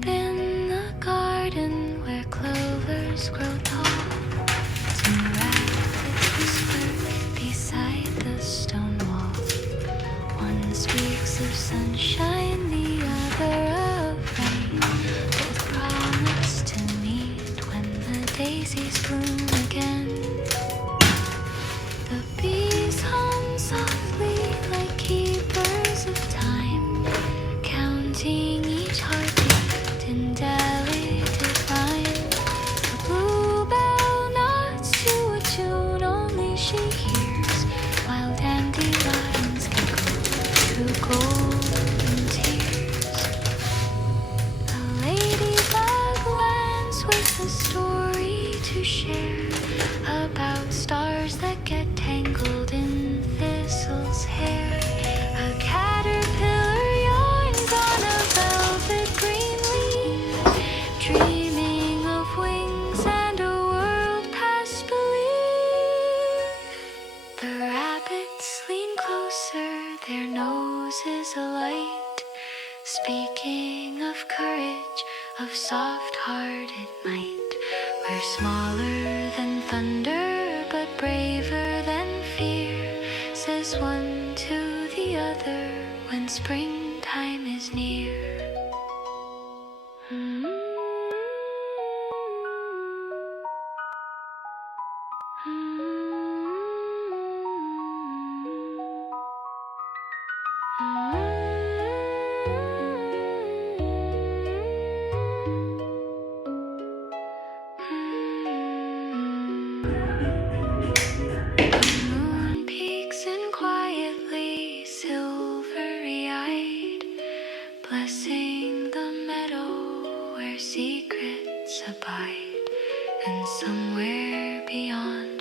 deep in the garden where clovers grow tall. Two rabbits whisper beside the stone wall. One speaks of sunshine, the other of rain. Both promise to meet when the daisies bloom again. The bees hum softly like keepers of time, counting each heartbeat in delicate rhyme. The bluebell nods to a tune only she hears, while dandelions giggle through golden tears. A ladybug lands with a story to share about stars that get tangled in thistle's hair. A caterpillar yawns on a velvet green leaf, dreaming of wings and a world past belief. The rabbits lean closer, their noses alight, speaking of courage, of soft-hearted might. We're smaller than thunder, but braver than fear, says one to the other when springtime is near. The moon peeks in quietly, silvery-eyed, blessing the meadow where secrets abide. And somewhere beyond